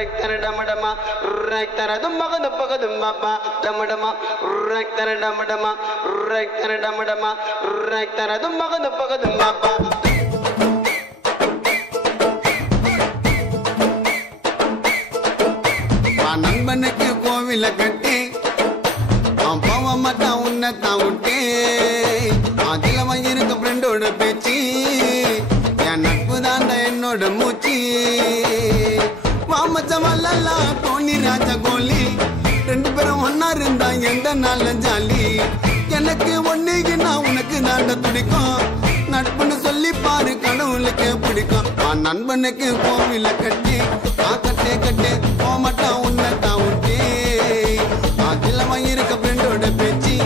rector damadama, rector dumma dumbapa, damadama, rector damadama, rector damadama, rector dumma dumbapa. நண்பனுக்கு கோவில கட்டி போக மாட்டான் உன்னத்தான் விட்டே அதுல இருக்க ஃப்ரெண்டோட பேச்சு என் நட்பு தாண்ட என்னோட மூச்சு வாமச்சமல்லா டோனி ராஜா கோலி ரெண்டு பேரும் ஒன்னா இருந்தா எந்த நாள்ல ஜாலி எனக்கு ஒன்னுக்குன்னா உனக்கு தாண்ட துடிக்கும் நட்புன்னு சொல்லி பாரு கடவுளுக்கு பிடிக்கும் நண்பனுக்கு கோவில கட்டி கட்டே கட்டே போக மாட்டான் உன்னத்தான் விட்டே அதுல இருக்க ஃப்ரெண்டோட பேச்சு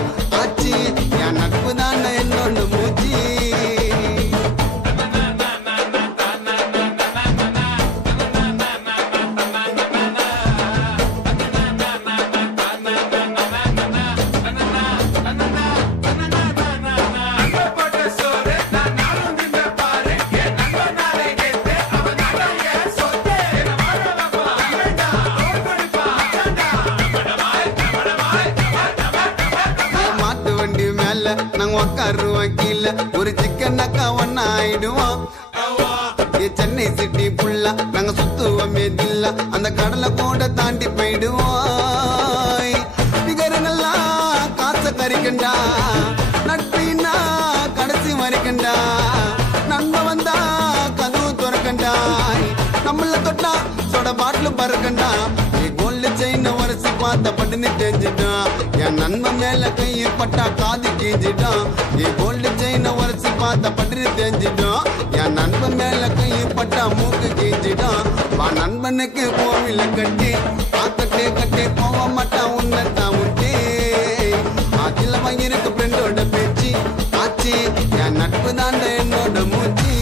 ஆச்சு என் நட்பு தாண்ட என்னோட மூச்சு நாங்க உக்காருவோம் கீழே ஒரு சிக்கன் அக்கா ஒன்னா ஆயிடுவோம் சென்னை சிட்டி புல்லா நாங்க சுத்துவோமே தில்லா அந்த கடலை கூட தாண்டி போயிடுவோம் பிகருங்கெல்லாம் காசை கறிக்கண்டா நட்பின்னா கடைசி வரைக்கண்டா நன்மை வந்தா கதவு துறக்கண்டா நம்மள தொட்டா சொட பாட்டில் பறக்கண்டா கோல்டு செயின் உரசி பார்த்த பட்டுன்னு தெரிஞ்சிட்டான் என் நண்பன் மேல கையை பட்டா காது கீஞ்சிட்டான் கோல்டு செயின் உரசி பார்த்த பட்டுன்னு தெரிஞ்சிட்டான் என் நண்பன் மேல கையை பட்டா மூக்கு கீஞ்சிட்டான் வா நண்பனுக்கு கோவில கட்டி கட்டே கட்டே போக மாட்டான் உன்னத்தான் விட்டே அதுல இருக்க ஃப்ரெண்டோட பேச்சு ஆச்சு என் நட்பு தாண்ட என்னோட மூச்சு